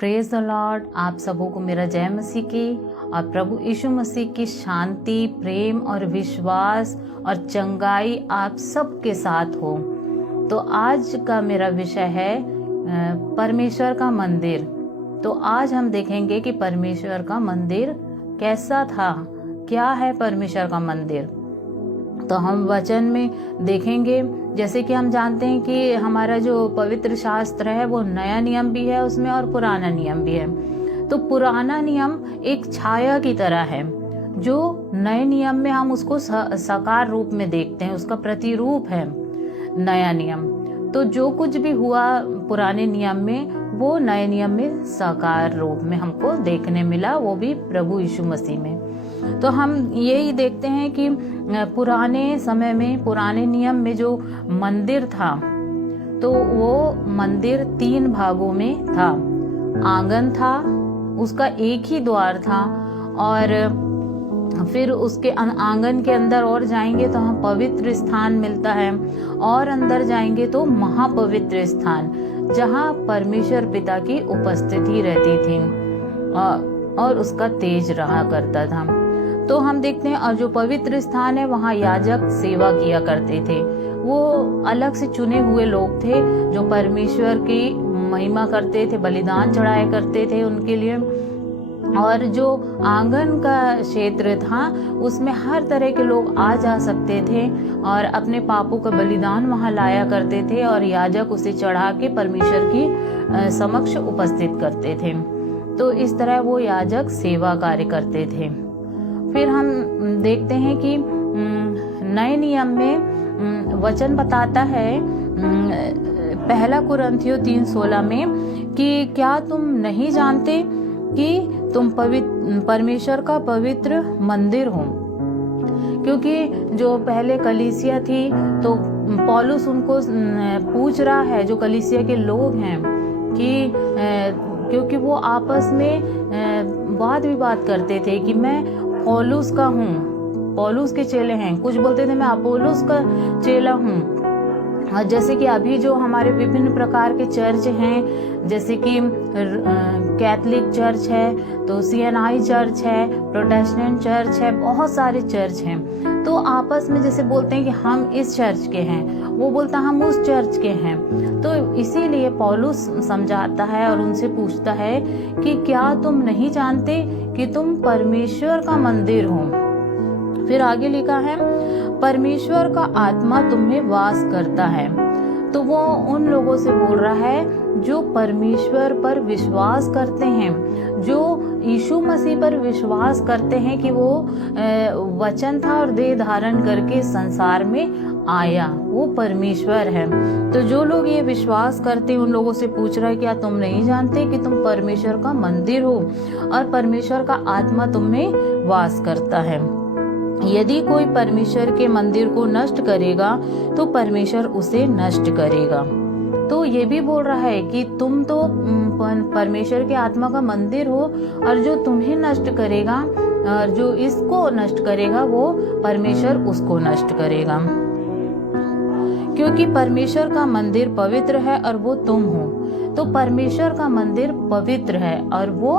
Praise the Lord. आप सबों को मेरा जय मसीह की और प्रभु यीशु मसीह की शांति, प्रेम और विश्वास और चंगाई आप सबके साथ हो। तो आज का मेरा विषय है परमेश्वर का मंदिर। तो आज हम देखेंगे कि परमेश्वर का मंदिर कैसा था, क्या है परमेश्वर का मंदिर। तो हम वचन में देखेंगे, जैसे कि हम जानते हैं कि हमारा जो पवित्र शास्त्र है वो नया नियम भी है उसमें और पुराना नियम भी है। तो पुराना नियम एक छाया की तरह है, जो नए नियम में हम उसको साकार रूप में देखते हैं, उसका प्रतिरूप है नया नियम। तो जो कुछ भी हुआ पुराने नियम में वो नए नियम में साकार रूप में हमको देखने मिला, वो भी प्रभु यीशु मसीह में। तो हम यही देखते हैं कि पुराने समय में, पुराने नियम में जो मंदिर था तो वो मंदिर 3 भागों में था। आंगन था, उसका एक ही द्वार था, और फिर उसके आंगन के अंदर और जाएंगे तो हम पवित्र स्थान मिलता है, और अंदर जाएंगे तो महापवित्र स्थान, जहाँ परमेश्वर पिता की उपस्थिति रहती थी और उसका तेज रहा करता था। तो हम देखते हैं, और जो पवित्र स्थान है वहाँ याजक सेवा किया करते थे। वो अलग से चुने हुए लोग थे जो परमेश्वर की महिमा करते थे, बलिदान चढ़ाया करते थे उनके लिए। और जो आंगन का क्षेत्र था उसमें हर तरह के लोग आ जा सकते थे और अपने पापों का बलिदान वहां लाया करते थे, और याजक उसे चढ़ा के परमेश्वर की समक्ष उपस्थित करते थे। तो इस तरह वो याजक सेवा कार्य करते थे। फिर हम देखते हैं कि नए नियम में वचन बताता है 1 कुरिन्थियों 3:16 में कि क्या तुम नहीं जानते कि तुम परमेश्वर का पवित्र मंदिर हो। क्योंकि जो पहले कलीसिया थी तो पौलुस उनको पूछ रहा है, जो कलीसिया के लोग हैं, कि क्योंकि वो आपस में वाद विवाद करते थे कि मैं पौलुस का हूँ, पौलुस के चेले हैं, कुछ बोलते थे मैं अपोलोस का चेला हूँ। और जैसे कि अभी जो हमारे विभिन्न प्रकार के चर्च हैं, जैसे कि कैथलिक चर्च है, तो CNI चर्च है, प्रोटेस्टेंट चर्च है, बहुत सारे चर्च हैं। तो आपस में जैसे बोलते हैं कि हम इस चर्च के हैं, वो बोलता हम उस चर्च के हैं। तो इसीलिए पौलुस समझाता है और उनसे पूछता है कि क्या तुम नहीं जानते कि तुम परमेश्वर का मंदिर हो। फिर आगे लिखा है, परमेश्वर का आत्मा तुम में वास करता है। तो वो उन लोगों से बोल रहा है जो परमेश्वर पर विश्वास करते हैं, जो यीशु मसीह पर विश्वास करते हैं कि वो वचन था और देह धारण करके संसार में आया, वो परमेश्वर है। तो जो लोग ये विश्वास करते हैं उन लोगों से पूछ रहा है, क्या तुम नहीं जानते कि तुम परमेश्वर का मंदिर हो और परमेश्वर का आत्मा तुम में वास करता है। यदि कोई परमेश्वर के मंदिर को नष्ट करेगा तो परमेश्वर उसे नष्ट करेगा। तो ये भी बोल रहा है कि तुम तो परमेश्वर के आत्मा का मंदिर हो, और जो तुम्हें नष्ट करेगा और जो इसको नष्ट करेगा वो परमेश्वर उसको नष्ट करेगा। क्योंकि परमेश्वर का मंदिर पवित्र है और वो तुम हो। तो परमेश्वर का मंदिर पवित्र है और वो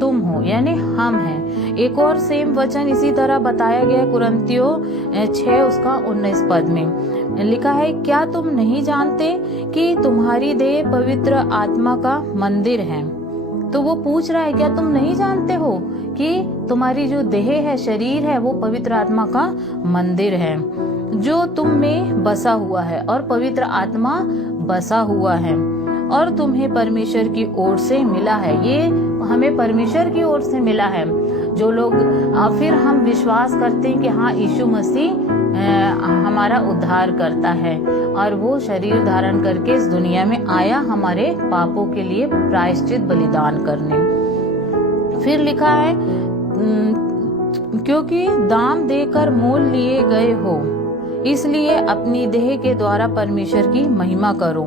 तुम हो, यानी हम हैं। एक और सेम वचन इसी तरह बताया गया कुरिन्थियों 6 उसका 19 पद में लिखा है, क्या तुम नहीं जानते कि तुम्हारी देह पवित्र आत्मा का मंदिर है। तो वो पूछ रहा है, क्या तुम नहीं जानते हो कि तुम्हारी जो देह है, शरीर है, वो पवित्र आत्मा का मंदिर है, जो तुम में बसा हुआ है, और पवित्र आत्मा बसा हुआ है और तुम्हें परमेश्वर की ओर से मिला है। ये हमें परमेश्वर की ओर से मिला है। जो लोग फिर हम विश्वास करते हैं कि हाँ, यीशु मसीह हमारा उद्धार करता है और वो शरीर धारण करके इस दुनिया में आया हमारे पापों के लिए प्रायश्चित बलिदान करने। फिर लिखा है, क्योंकि दाम देकर मोल लिए गए हो, इसलिए अपनी देह के द्वारा परमेश्वर की महिमा करो।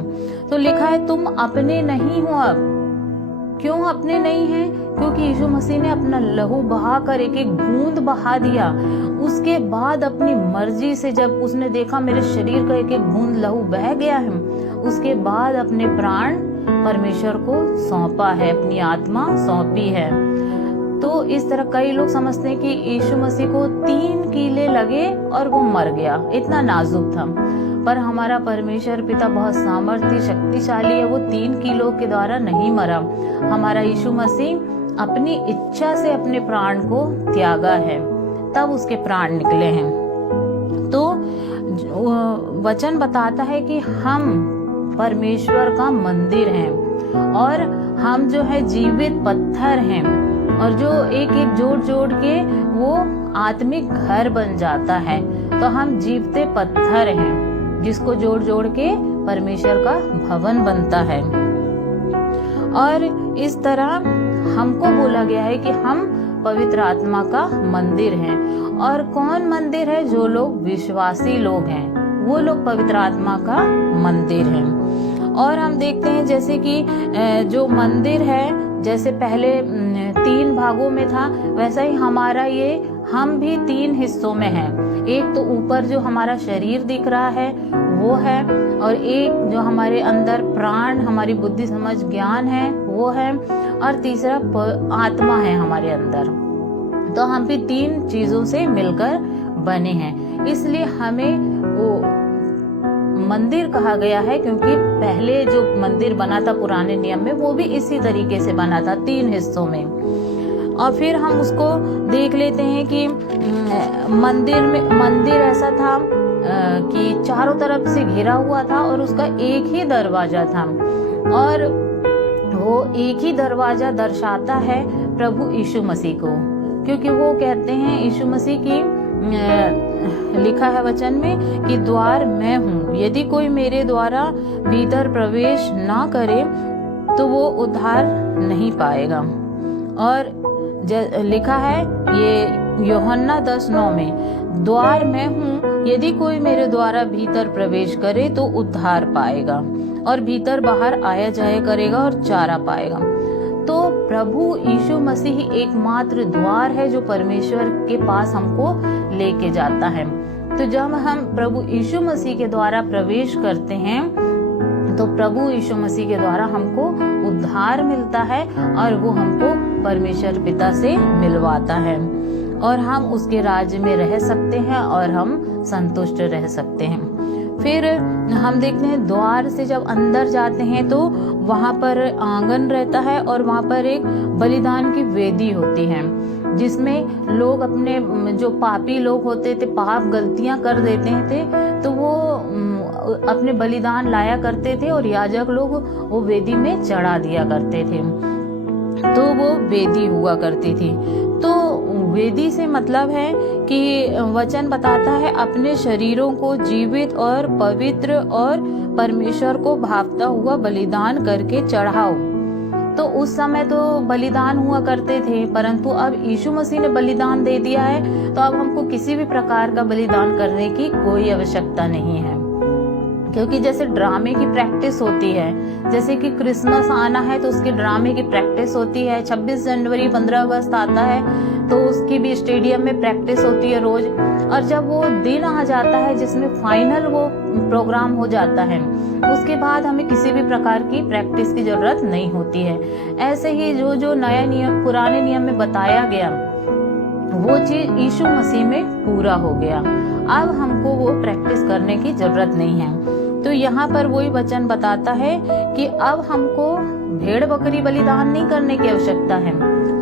तो लिखा है, तुम अपने नहीं हो। अब क्यों अपने नहीं हैं? क्योंकि यीशु मसीह ने अपना लहू बहाकर एक एक बूंद बहा दिया। उसके बाद अपनी मर्जी से जब उसने देखा मेरे शरीर का एक एक बूंद लहू बह गया है, उसके बाद अपने प्राण परमेश्वर को सौंपा है, अपनी आत्मा सौंपी है। तो इस तरह कई लोग समझते हैं कि यीशु मसीह को 3 कीले लगे और वो मर गया, इतना नाजुक था। पर हमारा परमेश्वर पिता बहुत सामर्थ्य शक्तिशाली है, वो 3 कीलों के द्वारा नहीं मरा। हमारा यीशु मसीह अपनी इच्छा से अपने प्राण को त्यागा है, तब उसके प्राण निकले हैं। तो वचन बताता है कि हम परमेश्वर का मंदिर हैं और हम जो है जीवित पत्थर हैं, और जो एक एक जोड़ जोड़ के वो आत्मिक घर बन जाता है। तो हम जीवते पत्थर हैं जिसको जोड़ जोड़ के परमेश्वर का भवन बनता है। और इस तरह हमको बोला गया है कि हम पवित्र आत्मा का मंदिर हैं। और कौन मंदिर है? जो लोग विश्वासी लोग हैं, वो लोग पवित्र आत्मा का मंदिर हैं। और हम देखते हैं जैसे कि जो मंदिर है, जैसे पहले 3 भागों में था, वैसा ही हमारा हम भी 3 हिस्सों में हैं। एक तो ऊपर जो हमारा शरीर दिख रहा है वो है, और एक जो हमारे अंदर प्राण, हमारी बुद्धि समझ ज्ञान है वो है, और तीसरा आत्मा है हमारे अंदर। तो हम भी 3 चीजों से मिलकर बने हैं, इसलिए हमें वो मंदिर कहा गया है, क्योंकि पहले जो मंदिर बना था पुराने नियम में, वो भी इसी तरीके से बना था 3 हिस्सों में। और फिर हम उसको देख लेते हैं कि मंदिर ऐसा था कि चारों तरफ से घिरा हुआ था और उसका एक ही दरवाजा था, और वो एक ही दरवाजा दर्शाता है प्रभु यीशु मसीह को, क्योंकि वो कहते हैं यीशु मसीह की लिखा है वचन में कि द्वार मैं हूँ, यदि कोई मेरे द्वारा भीतर प्रवेश ना करे तो वो उद्धार नहीं पाएगा। और लिखा है ये यूहन्ना 10:9 में, द्वार मैं हूँ, यदि कोई मेरे द्वारा भीतर प्रवेश करे तो उद्धार पाएगा, और भीतर बाहर आया जाया करेगा और चारा पाएगा। तो प्रभु यीशु मसीह एकमात्र द्वार है जो परमेश्वर के पास हमको लेके जाता है। तो जब हम प्रभु यीशु मसीह के द्वारा प्रवेश करते हैं तो प्रभु यीशु मसीह के द्वारा हमको उद्धार मिलता है, और वो हमको परमेश्वर पिता से मिलवाता है, और हम उसके राज्य में रह सकते हैं और हम संतुष्ट रह सकते हैं। फिर हम देखते हैं द्वार से जब अंदर जाते हैं तो वहां पर आंगन रहता है, और वहां पर एक बलिदान की वेदी होती है, जिसमें लोग अपने जो पापी लोग होते थे, पाप गलतियां कर देते थे, तो वो अपने बलिदान लाया करते थे, और याजक लोग वो वेदी में चढ़ा दिया करते थे। तो वो वेदी हुआ करती थी। तो वेदी से मतलब है कि वचन बताता है अपने शरीरों को जीवित और पवित्र और परमेश्वर को भावता हुआ बलिदान करके चढ़ाओ। तो उस समय तो बलिदान हुआ करते थे, परंतु अब यीशु मसीह ने बलिदान दे दिया है, तो अब हमको किसी भी प्रकार का बलिदान करने की कोई आवश्यकता नहीं है। क्योंकि जैसे ड्रामे की प्रैक्टिस होती है, जैसे कि क्रिसमस आना है तो उसकी ड्रामे की प्रैक्टिस होती है, 26 जनवरी 15 अगस्त आता है तो उसकी भी स्टेडियम में प्रैक्टिस होती है रोज। और जब वो दिन आ जाता है जिसमें फाइनल वो प्रोग्राम हो जाता है, उसके बाद हमें किसी भी प्रकार की प्रैक्टिस की जरूरत नहीं होती है। ऐसे ही जो नया नियम पुराने नियम में बताया गया वो चीज यीशु मसीह में पूरा हो गया। अब हमको वो प्रैक्टिस करने की जरूरत नहीं है। तो यहाँ पर वही वचन बताता है कि अब हमको भेड़ बकरी बलिदान नहीं करने की आवश्यकता है,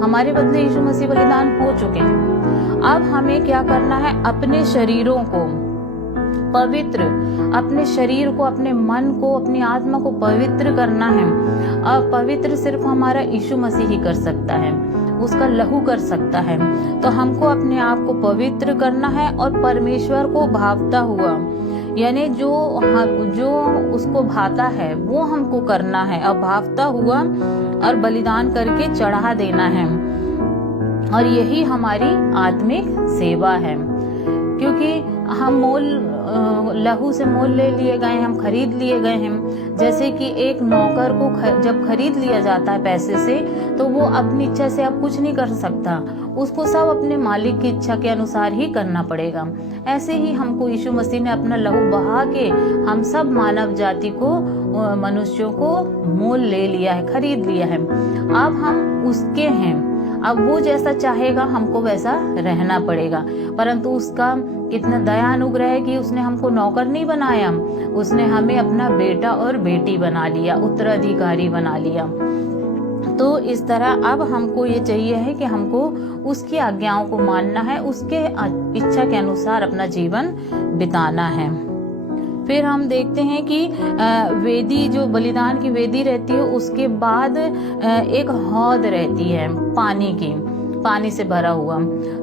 हमारे बदले यीशु मसीह बलिदान हो चुके हैं। अब हमें क्या करना है? अपने शरीरों को पवित्र, अपने शरीर को, अपने मन को, अपनी आत्मा को पवित्र करना है। अब पवित्र सिर्फ हमारा यीशु मसीह ही कर सकता है, उसका लहू कर सकता है। तो हमको अपने आप को पवित्र करना है और परमेश्वर को भावता हुआ, यानी जो उसको भाता है वो हमको करना है, अब भावता हुआ और बलिदान करके चढ़ा देना है। और यही हमारी आत्मिक सेवा है, क्योंकि हम लहू से मोल ले लिए गए, हम खरीद लिए गए हैं। जैसे कि एक नौकर को जब खरीद लिया जाता है पैसे से, तो वो अपनी इच्छा से अब कुछ नहीं कर सकता, उसको सब अपने मालिक की इच्छा के अनुसार ही करना पड़ेगा। ऐसे ही हमको यीशु मसीह ने अपना लहू बहा के हम सब मानव जाति को मनुष्यों को मोल ले लिया है, खरीद लिया है। अब हम उसके हैं, अब वो जैसा चाहेगा हमको वैसा रहना पड़ेगा। परंतु उसका कितना दया अनुग्रह है कि उसने हमको नौकर नहीं बनाया, उसने हमें अपना बेटा और बेटी बना लिया, उत्तराधिकारी बना लिया। तो इस तरह अब हमको ये चाहिए है कि हमको उसकी आज्ञाओं को मानना है, उसके इच्छा के अनुसार अपना जीवन बिताना है। फिर हम देखते हैं कि वेदी, जो बलिदान की वेदी रहती है, उसके बाद एक हौद रहती है पानी से भरा हुआ।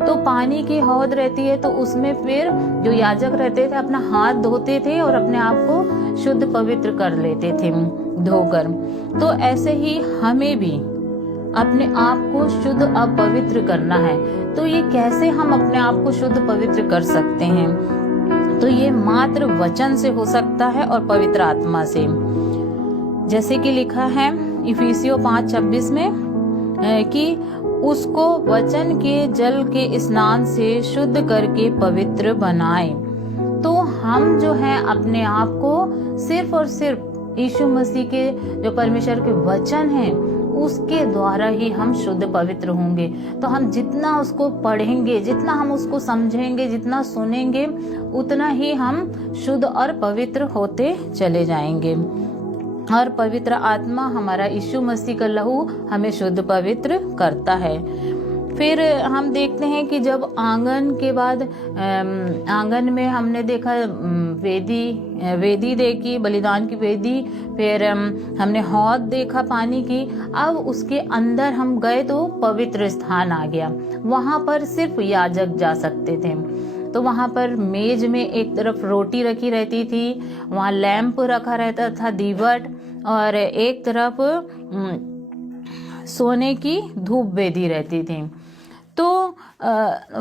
तो पानी की हौद रहती है, तो उसमें फिर जो याजक रहते थे अपना हाथ धोते थे और अपने आप को शुद्ध पवित्र कर लेते थे धोकर। तो ऐसे ही हमें भी अपने आप को शुद्ध अपवित्र करना है। तो ये कैसे हम अपने आप को शुद्ध पवित्र कर सकते हैं? तो ये मात्र वचन से हो सकता है और पवित्र आत्मा से। जैसे कि लिखा है इफिसियों 5:26 में कि उसको वचन के जल के स्नान से शुद्ध करके पवित्र बनाए। तो हम जो है अपने आप को सिर्फ और सिर्फ यीशु मसीह के जो परमेश्वर के वचन हैं उसके द्वारा ही हम शुद्ध पवित्र होंगे। तो हम जितना उसको पढ़ेंगे, जितना हम उसको समझेंगे, जितना सुनेंगे, उतना ही हम शुद्ध और पवित्र होते चले जाएंगे। और पवित्र आत्मा हमारा यीशु मसीह का लहू हमें शुद्ध पवित्र करता है। फिर हम देखते हैं कि जब आंगन के बाद आंगन में हमने देखा वेदी देखी, बलिदान की वेदी, फिर हमने हौद देखा पानी की। अब उसके अंदर हम गए तो पवित्र स्थान आ गया। वहां पर सिर्फ याजक जा सकते थे। तो वहां पर मेज में एक तरफ रोटी रखी रहती थी, वहां लैंप रखा रहता था, दीवट, और एक तरफ सोने की धूप वेदी रहती थी। तो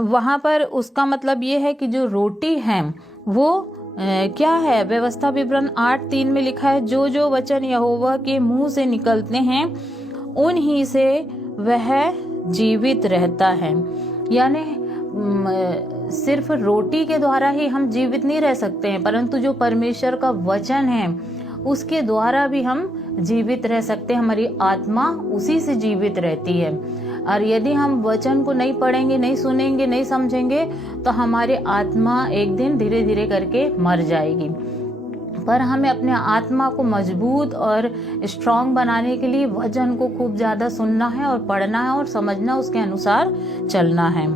वहां पर उसका मतलब ये है कि जो रोटी है वो क्या है? व्यवस्था विवरण 8:3 में लिखा है, जो जो वचन यहोवा के मुंह से निकलते हैं उन्हीं से वह जीवित रहता है। यानी सिर्फ रोटी के द्वारा ही हम जीवित नहीं रह सकते हैं, परंतु जो परमेश्वर का वचन है उसके द्वारा भी हम जीवित रह सकते हैं। हमारी आत्मा उसी से जीवित रहती है। और यदि हम वचन को नहीं पढ़ेंगे, नहीं सुनेंगे, नहीं समझेंगे, तो हमारी आत्मा एक दिन धीरे धीरे करके मर जाएगी। पर हमें अपने आत्मा को मजबूत और स्ट्रांग बनाने के लिए वचन को खूब ज्यादा सुनना है और पढ़ना है और समझना, उसके अनुसार चलना है।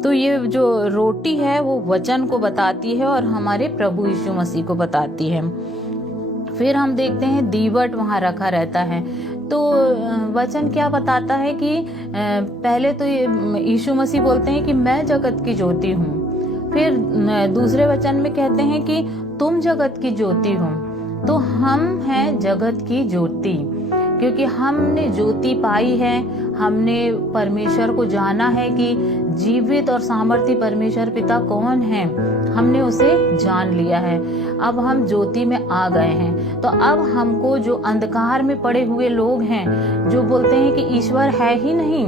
तो ये जो रोटी है वो वचन को बताती है और हमारे प्रभु यीशु मसीह को बताती है। फिर हम देखते हैं दीवट वहां रखा रहता है। तो वचन क्या बताता है कि पहले तो यीशु मसीह बोलते हैं कि मैं जगत की ज्योति हूँ। फिर दूसरे वचन में कहते हैं कि तुम जगत की ज्योति हो। तो हम हैं जगत की ज्योति, क्योंकि हमने ज्योति पाई है, हमने परमेश्वर को जाना है कि जीवित और सामर्थी परमेश्वर पिता कौन है, हमने उसे जान लिया है। अब हम ज्योति में आ गए हैं। तो अब हमको जो अंधकार में पड़े हुए लोग हैं, जो बोलते हैं कि ईश्वर है ही नहीं,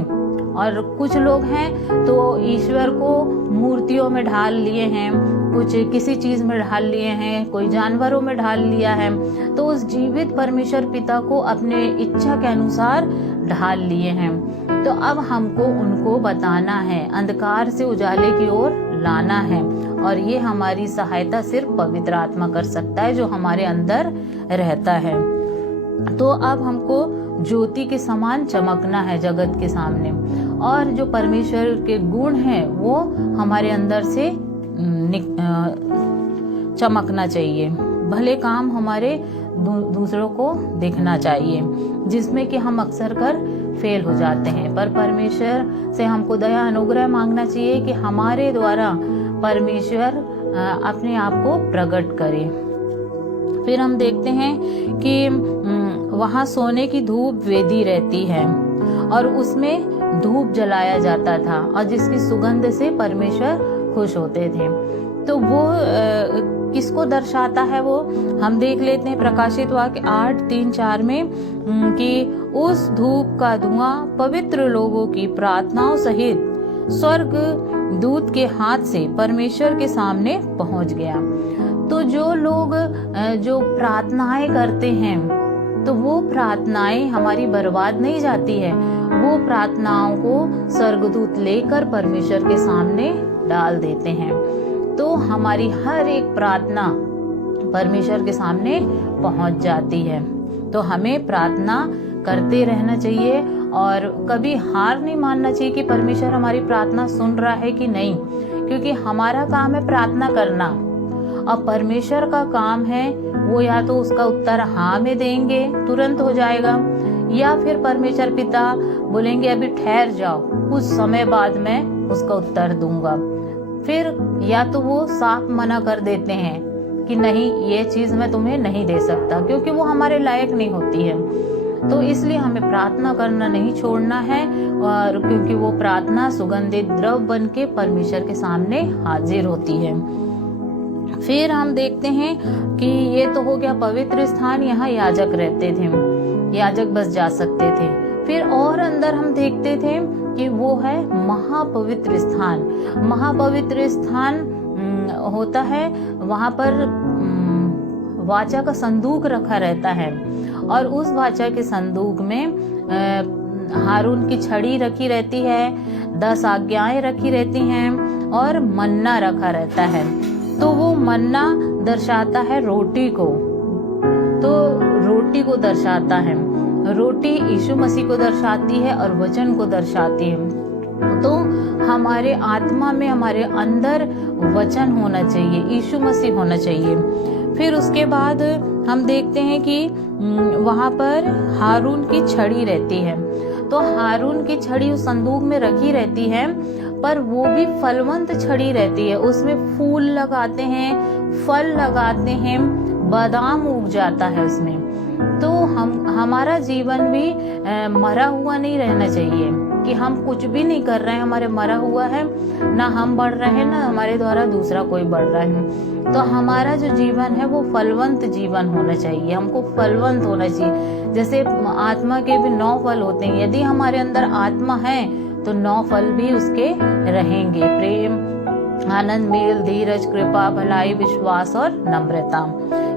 और कुछ लोग हैं तो ईश्वर को मूर्तियों में ढाल लिए हैं, कुछ किसी चीज में ढाल लिए हैं, कोई जानवरों में ढाल लिया है। तो उस जीवित परमेश्वर पिता को अपने इच्छा के अनुसार ढाल लिए हैं। तो अब हमको उनको बताना है, अंधकार से उजाले की ओर लाना है। और ये हमारी सहायता सिर्फ पवित्र आत्मा कर सकता है, जो हमारे अंदर रहता है। तो अब हमको ज्योति के समान चमकना है जगत के सामने, और जो परमेश्वर के गुण हैं वो हमारे अंदर से चमकना चाहिए। भले काम हमारे दूसरों को दिखना चाहिए, जिसमें कि हम अक्सर कर फेल हो जाते हैं। पर परमेश्वर से हमको दया अनुग्रह मांगना चाहिए कि हमारे द्वारा परमेश्वर अपने आप को प्रकट करे। फिर हम देखते हैं कि वहां सोने की धूप वेदी रहती है और उसमें धूप जलाया जाता था, और जिसकी सुगंध से परमेश्वर खुश होते थे। तो वो किसको दर्शाता है वो हम देख लेते हैं। प्रकाशित वाक्य 8:3-4 में कि उस धूप का धुआं पवित्र लोगों की प्रार्थनाओं सहित स्वर्ग दूत के हाथ से परमेश्वर के सामने पहुंच गया। तो जो लोग जो प्रार्थनाएं करते हैं तो वो प्रार्थनाएं हमारी बर्बाद नहीं जाती है, वो प्रार्थनाओं को स्वर्गदूत लेकर परमेश्वर के सामने डाल देते हैं। तो हमारी हर एक प्रार्थना परमेश्वर के सामने पहुंच जाती है। तो हमें प्रार्थना करते रहना चाहिए और कभी हार नहीं मानना चाहिए कि परमेश्वर हमारी प्रार्थना सुन रहा है कि नहीं, क्योंकि हमारा काम है प्रार्थना करना और परमेश्वर का काम है वो या तो उसका उत्तर हाँ में देंगे, तुरंत हो जाएगा, या फिर परमेश्वर पिता बोलेंगे अभी ठहर जाओ, कुछ समय बाद मैं उसका उत्तर दूंगा। फिर या तो वो साफ मना कर देते हैं कि नहीं, ये चीज मैं तुम्हें नहीं दे सकता, क्योंकि वो हमारे लायक नहीं होती है। तो इसलिए हमें प्रार्थना करना नहीं छोड़ना है, और क्योंकि वो प्रार्थना सुगंधित द्रव बन के परमेश्वर के सामने हाजिर होती है। फिर हम देखते हैं कि ये तो हो गया पवित्र स्थान, यहाँ याजक रहते थे, याजक बस जा सकते थे। फिर और अंदर हम देखते थे कि वो है महापवित्र स्थान। महापवित्र स्थान होता है, वहां पर वाचा का संदूक रखा रहता है, और उस वाचा के संदूक में हारून की छड़ी रखी रहती है, 10 आज्ञाएं रखी रहती हैं और मन्ना रखा रहता है। तो वो मन्ना दर्शाता है रोटी को, तो रोटी को दर्शाता है, रोटी यीशु मसीह को दर्शाती है और वचन को दर्शाती है। तो हमारे आत्मा में, हमारे अंदर वचन होना चाहिए, यीशु मसीह होना चाहिए। फिर उसके बाद हम देखते हैं कि वहां पर हारून की छड़ी रहती है। तो हारून की छड़ी उस संदूक में रखी रहती है, पर वो भी फलवंत छड़ी रहती है, उसमें फूल लगाते हैं, फल लगाते हैं, बादाम उग जाता है उसमें। तो हमारा जीवन भी मरा हुआ नहीं रहना चाहिए कि हम कुछ भी नहीं कर रहे हैं, हमारे मरा हुआ है, ना हम बढ़ रहे हैं ना हमारे द्वारा दूसरा कोई बढ़ रहा है। तो हमारा जो जीवन है वो फलवंत जीवन होना चाहिए, हमको फलवंत होना चाहिए। जैसे आत्मा के भी 9 फल होते हैं, यदि हमारे अंदर आत्मा है तो 9 फल भी उसके रहेंगे, प्रेम, आनंद, मेल, धीरज, कृपा, भलाई, विश्वास और नम्रता,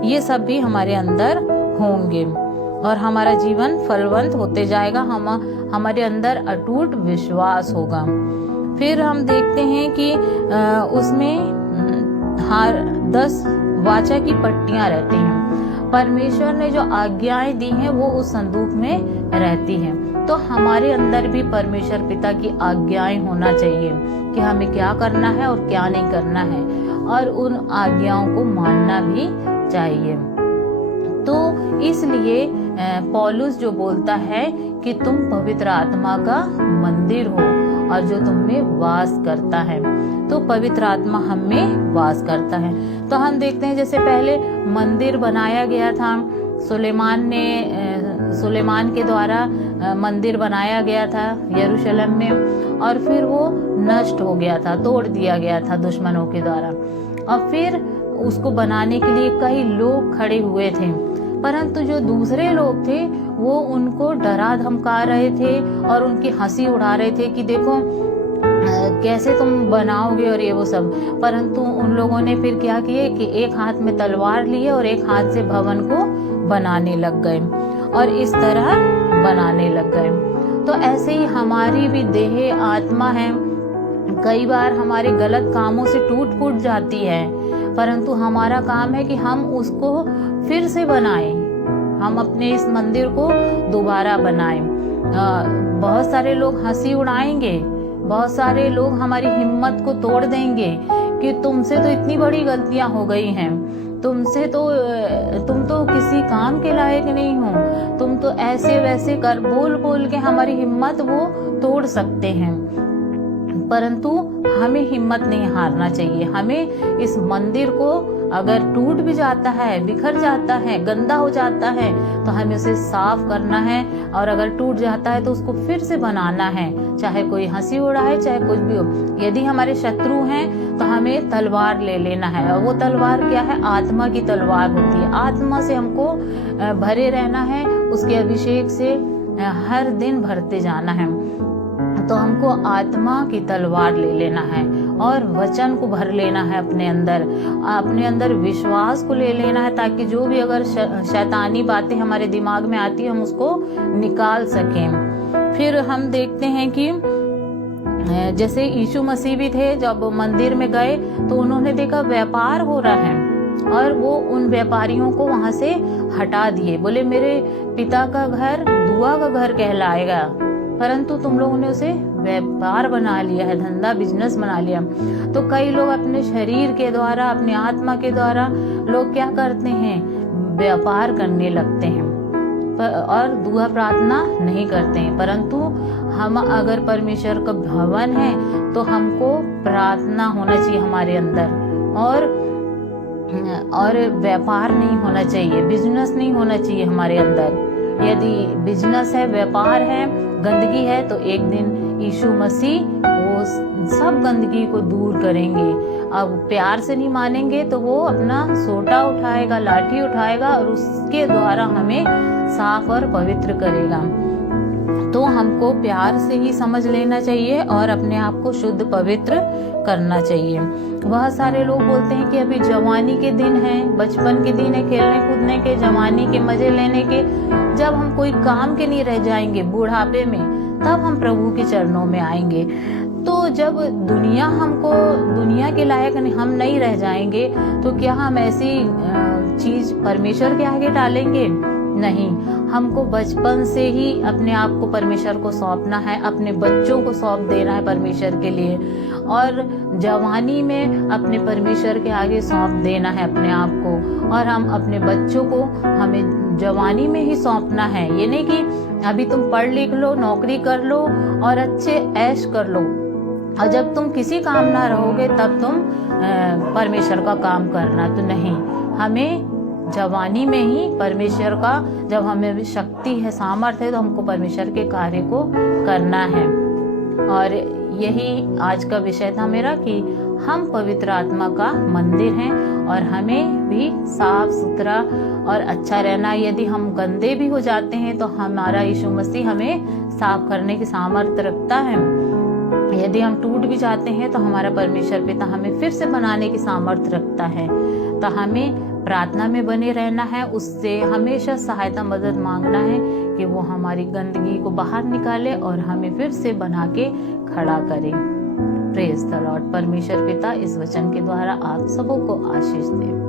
ये सब भी हमारे अंदर होंगे और हमारा जीवन फलवंत होते जाएगा, हमारे अंदर अटूट विश्वास होगा। फिर हम देखते हैं कि उसमें 10 वाचा की पट्टियां रहती हैं, परमेश्वर ने जो आज्ञाएं दी हैं वो उस संदूक में रहती हैं। तो हमारे अंदर भी परमेश्वर पिता की आज्ञाएं होना चाहिए कि हमें क्या करना है और क्या नहीं करना है, और उन आज्ञाओं को मानना भी चाहिए। तो इसलिए पौलुस जो बोलता है कि तुम पवित्र आत्मा का मंदिर हो और जो तुम में वास करता है, तो पवित्र आत्मा हम में वास करता है। तो हम देखते हैं जैसे पहले मंदिर बनाया गया था, सुलेमान के द्वारा मंदिर बनाया गया था यरूशलेम में, और फिर वो नष्ट हो गया था, तोड़ दिया गया था दुश्मनों के द्वारा। और फिर उसको बनाने के लिए कई लोग खड़े हुए थे, परंतु जो दूसरे लोग थे वो उनको डरा धमका रहे थे और उनकी हंसी उड़ा रहे थे कि देखो कैसे तुम बनाओगे और ये वो सब। परंतु उन लोगों ने फिर क्या किए कि एक हाथ में तलवार लिए और एक हाथ से भवन को बनाने लग गए और इस तरह बनाने लग गए। तो ऐसे ही हमारी भी देह आत्मा है, कई बार हमारे गलत कामों से टूट फूट जाती है, परंतु हमारा काम है कि हम उसको फिर से बनाएं, हम अपने इस मंदिर को दोबारा बनाएं। बहुत सारे लोग हंसी उड़ाएंगे, बहुत सारे लोग हमारी हिम्मत को तोड़ देंगे कि तुमसे तो इतनी बड़ी गलतियां हो गई हैं, तुम तो किसी काम के लायक नहीं हो, तुम तो ऐसे वैसे कर बोल के हमारी हिम्मत वो तोड़ सकते हैं। परंतु हमें हिम्मत नहीं हारना चाहिए। हमें इस मंदिर को अगर टूट भी जाता है, बिखर जाता है, गंदा हो जाता है, तो हमें उसे साफ करना है, और अगर टूट जाता है तो उसको फिर से बनाना है, चाहे कोई हंसी उड़ाए चाहे कुछ भी हो। यदि हमारे शत्रु हैं तो हमें तलवार ले लेना है, और वो तलवार क्या है? आत्मा की तलवार होती है। आत्मा से हमको भरे रहना है, उसके अभिषेक से हर दिन भरते जाना है। तो हमको आत्मा की तलवार ले लेना है, और वचन को भर लेना है अपने अंदर विश्वास को ले लेना है, ताकि जो भी अगर शैतानी बातें हमारे दिमाग में आती है हम उसको निकाल सकें। फिर हम देखते हैं कि जैसे यीशु मसीह भी थे, जब मंदिर में गए तो उन्होंने देखा व्यापार हो रहा है और वो उन व्यापारियों को वहां से हटा दिए। बोले मेरे पिता का घर दुआ का घर कहलाएगा, परंतु तुम लोगों ने उसे व्यापार बना लिया है, धंधा बिजनेस बना लिया। तो कई लोग अपने शरीर के द्वारा, अपनी आत्मा के द्वारा लोग क्या करते हैं, व्यापार करने लगते हैं और दुआ प्रार्थना नहीं करते हैं। परंतु हम अगर परमेश्वर का भवन है तो हमको प्रार्थना होना चाहिए हमारे अंदर, और व्यापार नहीं होना चाहिए, बिजनेस नहीं होना चाहिए हमारे अंदर। यदि बिजनेस है, व्यापार है, गंदगी है, तो एक दिन यीशु मसीह वो सब गंदगी को दूर करेंगे। अब प्यार से नहीं मानेंगे तो वो अपना सोटा उठाएगा, लाठी उठाएगा और उसके द्वारा हमें साफ और पवित्र करेगा। तो हमको प्यार से ही समझ लेना चाहिए और अपने आप को शुद्ध पवित्र करना चाहिए। बहुत सारे लोग बोलते हैं कि अभी जवानी के दिन हैं, बचपन के दिन है, खेलने कूदने के, जवानी के मजे लेने के। जब हम कोई काम के नहीं रह जाएंगे बुढ़ापे में, तब हम प्रभु के चरणों में आएंगे। तो जब दुनिया के लायक हम नहीं रह जाएंगे तो क्या हम ऐसी चीज परमेश्वर के आगे डालेंगे? नहीं, हमको बचपन से ही अपने आप को परमेश्वर को सौंपना है, अपने बच्चों को सौंप देना है परमेश्वर के लिए, और जवानी में अपने परमेश्वर के आगे सौंप देना है अपने आप को। और हम अपने बच्चों को हमें जवानी में ही सौंपना है। ये नहीं कि अभी तुम पढ़ लिख लो, नौकरी कर लो और अच्छे ऐश कर लो, और जब तुम किसी काम ना रहोगे तब तुम परमेश्वर का काम करना। तो नहीं, हमें जवानी में ही परमेश्वर का, जब हमें शक्ति है, सामर्थ्य है, तो हमको परमेश्वर के कार्य को करना है। और यही आज का विषय था मेरा कि हम पवित्र आत्मा का मंदिर हैं और हमें भी साफ सुथरा और अच्छा रहना। यदि हम गंदे भी हो जाते हैं तो हमारा यीशु मसीह हमें साफ करने की सामर्थ्य रखता है। यदि हम टूट भी जाते हैं तो हमारा परमेश्वर पिता हमें फिर से बनाने की सामर्थ्य रखता है। तो हमें प्रार्थना में बने रहना है, उससे हमेशा सहायता मदद मांगना है कि वो हमारी गंदगी को बाहर निकाले और हमें फिर से बना के खड़ा करे। Praise the Lord. परमेश्वर पिता इस वचन के द्वारा आप सबों को आशीष दे।